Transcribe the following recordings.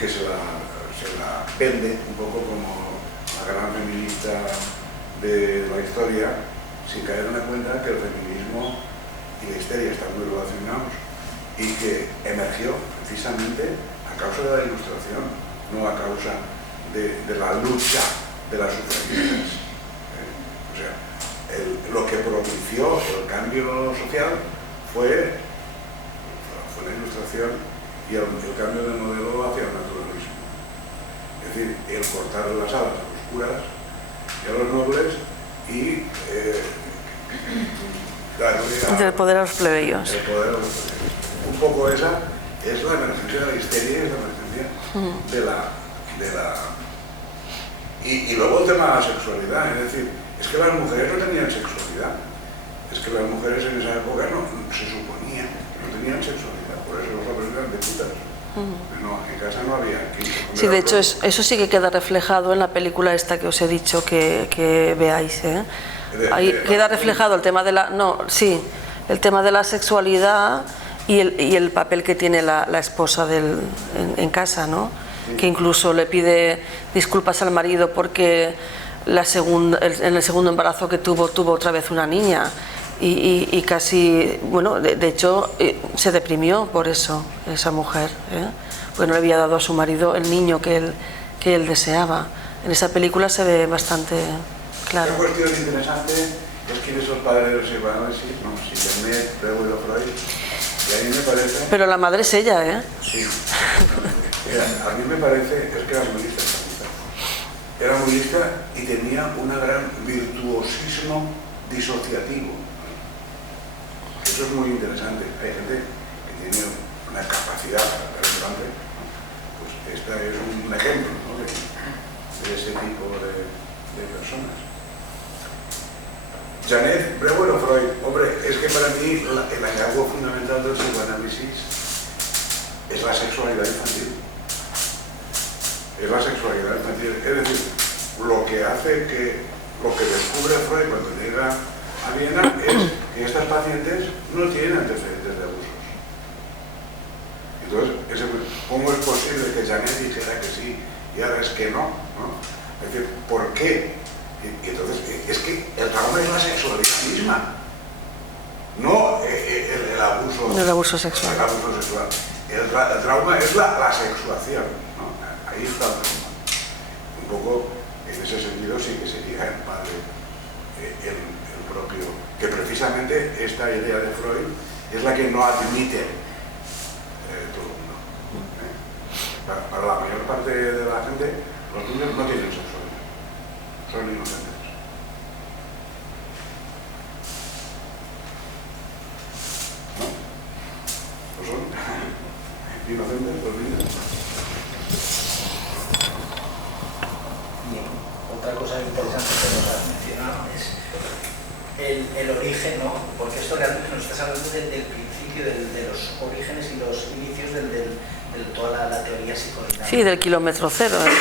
que se la vende un poco como la gran feminista de la historia, sin caer en la cuenta que el feminismo y la histeria están muy relacionados y que emergió precisamente a causa de la Ilustración, no a causa de la lucha de las sufragistas. O sea, lo que propició el cambio social fue la Ilustración y el cambio de modelo hacia el naturalismo. Es decir, el cortar las alas a los curas y a los nobles y del poder a los plebeyos. El poder a los plebeyos. Un poco esa es la emergencia de la histeria y es la emergencia de la... Y luego el tema de la sexualidad, es decir, es que las mujeres no tenían sexualidad. Es que las mujeres en esa época no se suponía que no tenían sexualidad, por eso los hombres eran de putas. No, en casa no había quinto. Sí, de hecho, eso sí que queda reflejado en la película esta que os he dicho que veáis, ¿eh? Ahí queda reflejado el tema de la... No, sí, el tema de la sexualidad y el papel que tiene la esposa en casa, ¿no? Sí. Que incluso le pide disculpas al marido porque en el segundo embarazo que tuvo otra vez una niña y casi, bueno, de hecho se deprimió por eso esa mujer, ¿eh? Porque no le había dado a su marido el niño que él deseaba. En esa película se ve bastante claro. Una cuestión interesante es quiénes son los padres del psicoanálisis, ¿no? Si Janet, Freud o Freud, y a mí me parece... Pero la madre es ella, ¿eh? Sí. A mí me parece, es que era muy lista. Era muy lista y tenía un gran virtuosismo disociativo. Eso es muy interesante. Hay gente que tiene una capacidad para ver delante, ¿no? Pues esta es un ejemplo, ¿no? de ese tipo de personas. Janet, Breuer o Freud, hombre, es que para mí el hallazgo fundamental del psicoanálisis es la sexualidad infantil. Es la sexualidad infantil. Es decir, lo que descubre Freud cuando llega a Viena es que estas pacientes no tienen antecedentes de abusos. Entonces, ¿cómo es posible que Janet dijera que sí y ahora es que no? Es decir, ¿por qué? Y entonces, es que el trauma es la sexualidad misma, no el abuso. El abuso sexual. El abuso sexual. El trauma es la sexuación, ¿no? Ahí está el trauma. Un poco, en ese sentido, sí que sería el padre, el propio, que precisamente esta idea de Freud es la que no admite todo el mundo. Para la mayor parte de la gente, los niños no tienen sexualidad. Son inocentes. ¿No? ¿Lo son? ¿Inocentes los niños? Bien. Otra cosa interesante que nos has mencionado es el origen, ¿no? Porque esto realmente nos estás hablando del principio, de los orígenes y los inicios de toda la teoría psicológica. Sí, del kilómetro cero. Del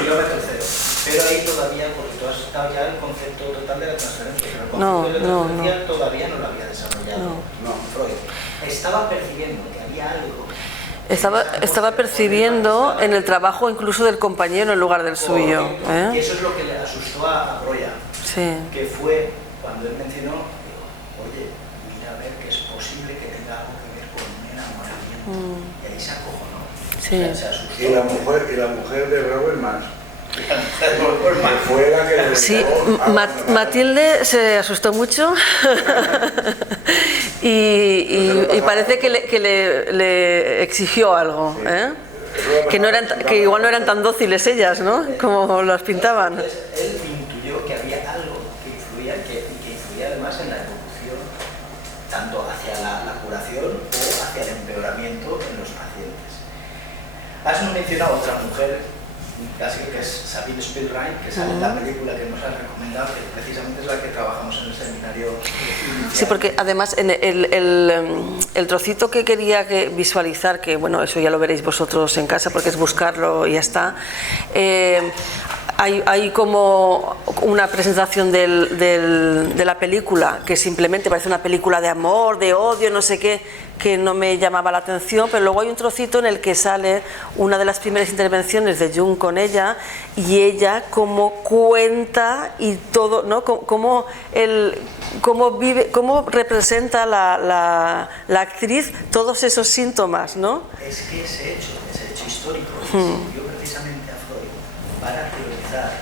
kilómetro cero. Pero ahí todavía, porque tú has estado ya el concepto total de la transferencia, pero el concepto de la transferencia todavía no lo había desarrollado Freud. Estaba percibiendo que había algo. Estaba percibiendo en el trabajo incluso del compañero en lugar del suyo. Y eso es lo que le asustó a Breuer, sí. Que fue cuando él mencionó, oye, mira a ver que es posible que tenga algo que ver con un enamoramiento. Y ahí se acojonó. Sí. Se asustó. Y la mujer de Breuer más. Fue la que sí, Matilde se asustó mucho y parece que le exigió allo, ¿eh? Que igual no eran tan dóciles ellas, ¿no? Como las pintaban. Entonces, él intuyó que había algo que influía, que influía además en la evolución, tanto hacia la curación o hacia el empeoramiento en los pacientes. Has mencionado otra mujer, casi que es Sabine Spielrein, que sale en la película que nos has recomendado, que precisamente es la que trabajamos en el seminario. Sí, porque además en el trocito que quería visualizar, que bueno, eso ya lo veréis vosotros en casa porque es buscarlo y ya está, hay como una presentación de la película que simplemente parece una película de amor, de odio, no sé qué, que no me llamaba la atención, pero luego hay un trocito en el que sale una de las primeras intervenciones de Jung con ella, y ella como cuenta y todo, ¿no? Cómo vive, cómo representa la actriz todos esos síntomas, ¿no? Es que ese hecho histórico sirvió precisamente a Freud para teorizar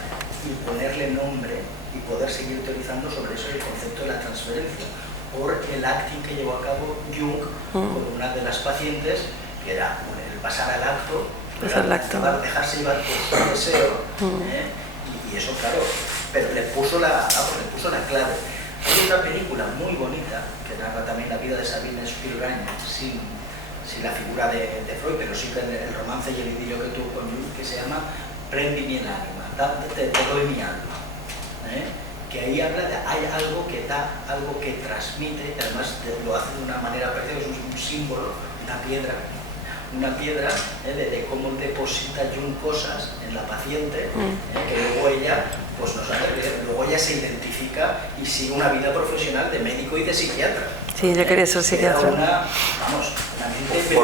y ponerle nombre y poder seguir teorizando sobre eso, el concepto de la transferencia, por el acting que llevó a cabo Jung con una de las pacientes, que era el pasar al acto, dejarse llevar por su deseo, y eso, claro, pero le puso la clave. Hay otra película muy bonita que narra también la vida de Sabine Spielrein sin la figura de Freud, pero sí que el romance y el idilio que tuvo con Jung, que se llama Prendimi el ánima, te doy mi alma, que ahí habla de hay algo que da, algo que transmite, además lo hace de una manera preciosa, es un símbolo, una piedra de cómo deposita Jung cosas en la paciente, que luego ella pues nos hace ver, luego ella se identifica y sigue una vida profesional de médico y de psiquiatra. Sí, yo quería ser psiquiatra. Una mente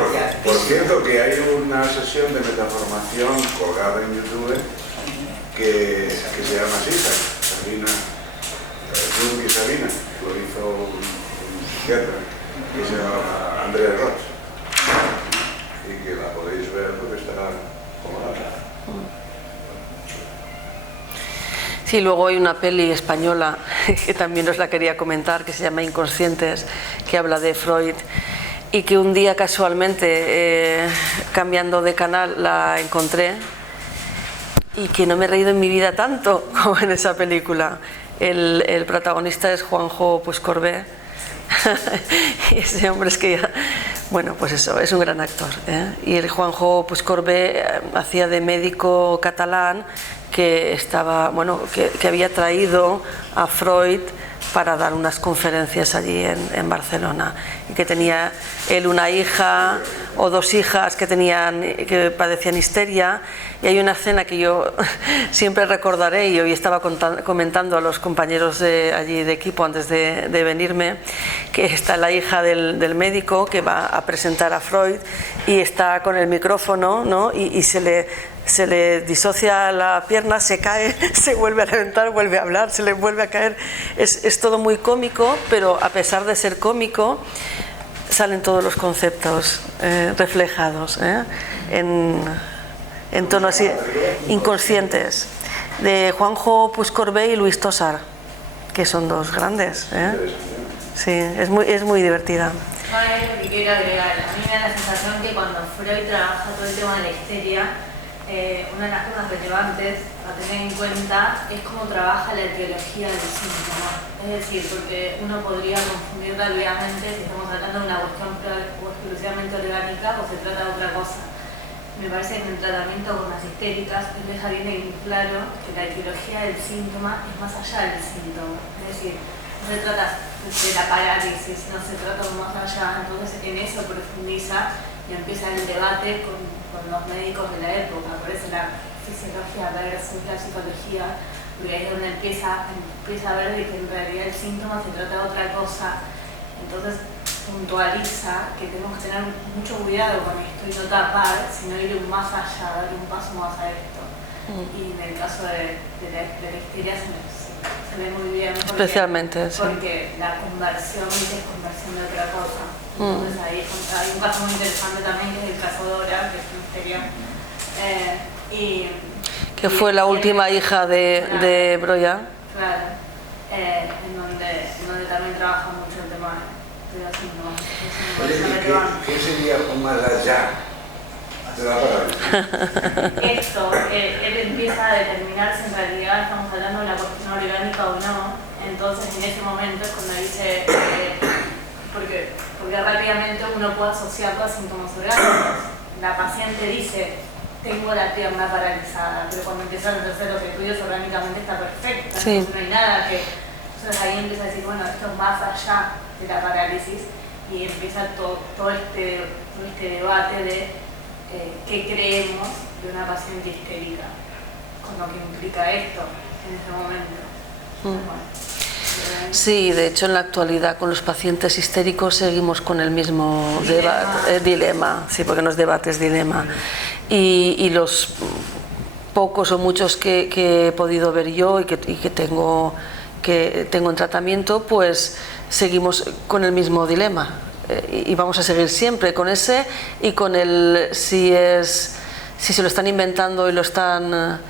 por cierto, que hay una sesión de metaformación colgada en YouTube que se llama así, Sabina, Jung y Sabina, lo hizo un psiquiatra que se llama Andrea Roch, y que la podéis ver porque está colgada. Sí, luego hay una peli española que también os la quería comentar, que se llama Inconscientes, que habla de Freud, y que un día casualmente, cambiando de canal, la encontré, y que no me he reído en mi vida tanto como en esa película. El protagonista es Juanjo Puigcorbé, y ese hombre es que ya, bueno, pues eso, es un gran actor, y el Juanjo Puigcorbé hacía de médico catalán que estaba, bueno, que había traído a Freud para dar unas conferencias allí en Barcelona, y que tenía él una hija o dos hijas que padecían histeria, y hay una escena que yo siempre recordaré, y hoy estaba comentando a los compañeros de allí de equipo antes de venirme, que está la hija del médico que va a presentar a Freud y está con el micrófono, ¿no? y se le disocia la pierna, se cae, se vuelve a levantar, vuelve a hablar, se le vuelve a caer. Es todo muy cómico, pero a pesar de ser cómico, salen todos los conceptos reflejados en tonos así, inconscientes, de Juanjo Puigcorbé y Luis Tosar, que son dos grandes. Sí, es muy divertida. Es lo que quiero agregar. A mí me da la sensación que cuando Freud trabaja todo el tema de la histeria, una de las cosas relevantes a tener en cuenta es cómo trabaja la etiología del síntoma. Es decir, porque uno podría confundir rápidamente si estamos hablando de una cuestión exclusivamente orgánica o se trata de otra cosa. Me parece que en el tratamiento con las histéricas él deja bien claro que la etiología del síntoma es más allá del síntoma. Es decir, no se trata de la parálisis, no se trata de más allá. Entonces en eso profundiza y empieza el debate con los médicos de la época. Por eso la fisiología versus la psicología, porque ahí es donde empieza a ver de que en realidad el síntoma se trata de otra cosa. Entonces puntualiza que tenemos que tener mucho cuidado con esto y no tapar, sino ir más allá, dar un paso más a esto. Y en el caso de la histeria se ve muy bien, especialmente, porque la conversión es conversión de otra cosa. Entonces ahí hay un caso muy interesante también, que es el caso Dora, que es una histeria, que fue la última hija de Broya. Claro, en donde también trabaja mucho el tema de los síntomas. ¿Qué sería más allá de la parálisis? Esto, él empieza a determinar si en realidad estamos hablando de la cuestión orgánica o no. Entonces en ese momento es cuando dice, porque rápidamente uno puede asociarlo a síntomas orgánicos. La paciente dice, tengo la pierna paralizada, pero cuando empiezan a hacer los estudios orgánicamente está perfecta, sí. Entonces no hay nada que... Entonces ahí empieza a decir, bueno, esto es más allá de la parálisis, y empieza todo este debate de qué creemos de una paciente histérica. con lo que implica esto en ese momento. Bueno, Sí, de hecho en la actualidad con los pacientes histéricos seguimos con el mismo dilema, sí, porque no es debate, es dilema. Y los pocos o muchos que he podido ver yo y que tengo en tratamiento, pues seguimos con el mismo dilema. Y vamos a seguir siempre con ese y con el si se lo están inventando y lo están...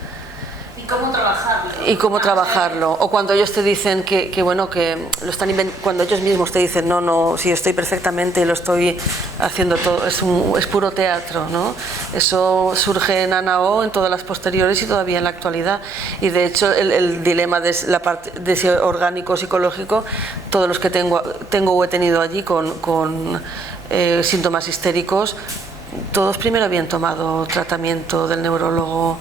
¿Y cómo trabajarlo? O cuando ellos te dicen que lo están cuando ellos mismos te dicen no, si estoy perfectamente y lo estoy haciendo todo, es puro teatro, ¿no? Eso surge en Ana O, en todas las posteriores y todavía en la actualidad. Y de hecho el dilema de la parte de si orgánico o psicológico, todos los que tengo o he tenido allí con síntomas histéricos, todos primero habían tomado tratamiento del neurólogo,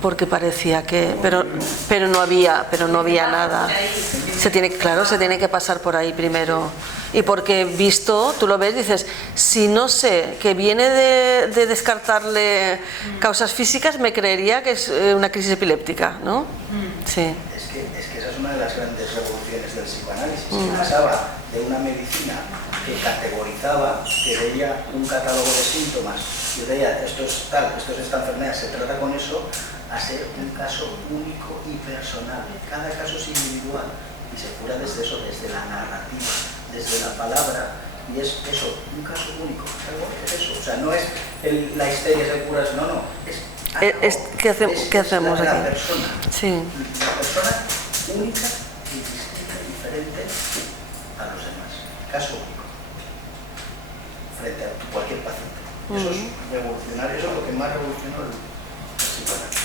porque parecía que pero no había nada. Se tiene que pasar por ahí primero, y porque visto, tú lo ves, dices, si no sé que viene de descartarle causas físicas, me creería que es una crisis epiléptica, ¿no? Sí. Es que esa es una de las grandes revoluciones del psicoanálisis, que pasaba de una medicina que categorizaba, que veía un catálogo de síntomas y veía esto es tal, esto es esta enfermedad, se trata con eso, a ser un caso único y personal. Cada caso es individual y se cura desde eso, desde la narrativa, desde la palabra, y es eso, un caso único. Es eso, o sea, no es la histeria se cura, no, ¿Qué hacemos la aquí? persona, Sí. la persona única y distinta, diferente a los demás, caso único, frente a cualquier paciente. Eso es revolucionario, eso es lo que más revolucionó el psicoanálisis.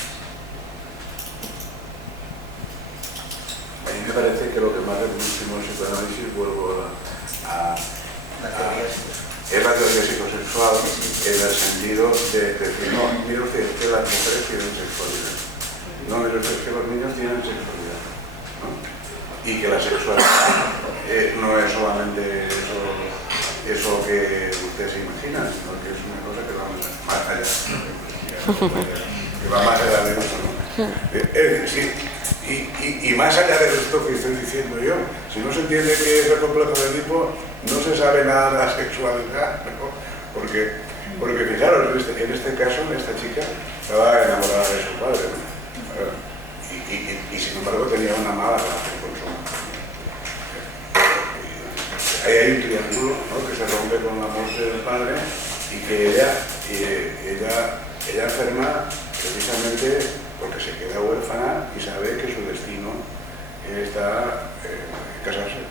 A mí me parece que lo que más revolucionó el psicoanálisis, vuelvo a es la teoría psicosexual, en el sentido de decir, no, mire usted, que las mujeres tienen sexualidad. No, mire usted, que los niños tienen sexualidad, ¿no? Y que la sexualidad no es solamente eso que usted se imagina, sino que es una cosa que va más allá, que va más allá de eso, ¿no? Es decir, sí, y más allá de esto que estoy diciendo yo, si no se entiende que es el complejo de Edipo, no se sabe nada de la sexualidad, ¿no? Porque fijaros, en este caso, esta chica estaba enamorada de su padre, ¿no? Y sin embargo tenía una mala relación con su madre. Ahí hay un triángulo, ¿no?, que se rompe con la muerte del padre y que ella enferma precisamente porque se queda huérfana y sabe que su destino está casarse.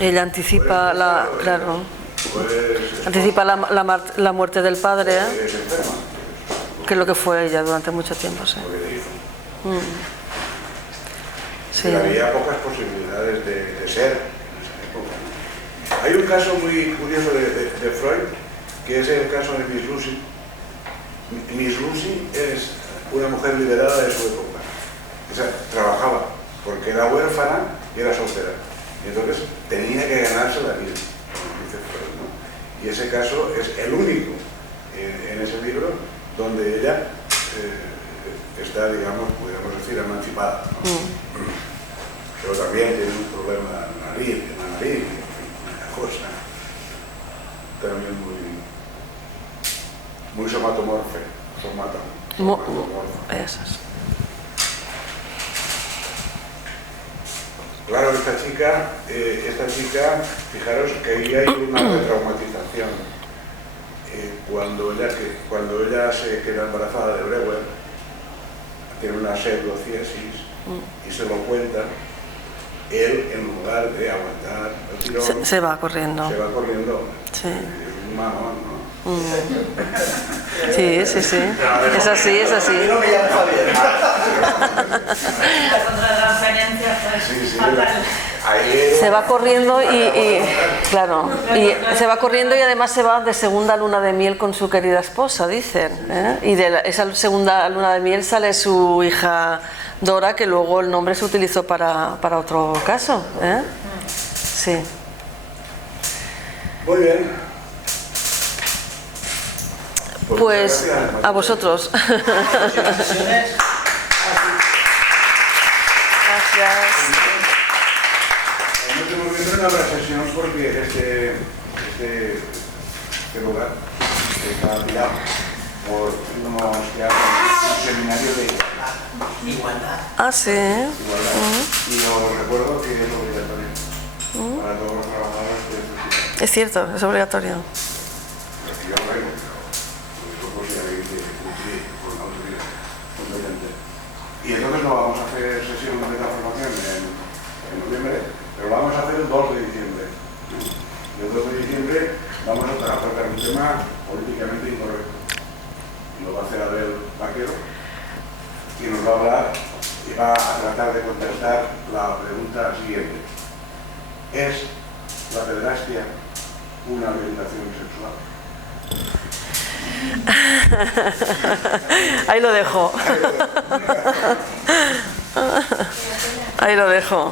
Ella anticipa anticipa la muerte del padre, que es lo que fue ella durante mucho tiempo. Sí. Sí. Había pocas posibilidades de ser en esa época. Hay un caso muy curioso de Freud, que es el caso de Miss Lucy. Miss Lucy es una mujer liberada de su época. O sea, trabajaba porque era huérfana y era soltera. Y entonces tenía que ganarse la vida, como dice Freud, ¿no? Y ese caso es el único en ese libro donde ella está, digamos, podríamos decir, emancipada, ¿no? Pero también tiene un problema en la nariz, una cosa también muy somatomorfa. Claro, esta chica, fijaros que ahí hay una retraumatización. Cuando ella se queda embarazada de Breuer, tiene una pseudociesis y se lo cuenta, él, en lugar de aguantar el tirón, se va corriendo. Sí. Es un mamón, ¿no? Sí. Es así. No me llamo Javier. La contratransferencia fue fatal. Se va corriendo y se va corriendo y además se va de segunda luna de miel con su querida esposa, dicen, ¿eh? Y de esa segunda luna de miel sale su hija Dora, que luego el nombre se utilizó para otro caso, ¿eh? Sí. Muy bien. Pues Pues a vosotros. Sesiones. Gracias. No tenemos que tener una sesión porque este lugar está tirado por unos que hacen un seminario de Igualdad. Ah, sí. igualdad. Y os recuerdo que es obligatorio para todos los trabajadores de este sitio. Es cierto, es obligatorio. Yo lo veo, pero por si alguien que cumplir con la autoridad competente. Y entonces no vamos a hacer sesión de transformación en noviembre, pero lo vamos a hacer el 2 de diciembre. El 2 de diciembre vamos a tratar un tema políticamente incorrecto. Y lo va a hacer Abel Vaquero, y nos va a hablar y va a tratar de contestar la pregunta siguiente. ¿Es la pederastia una orientación sexual? Ahí lo dejo. Ahí lo dejo.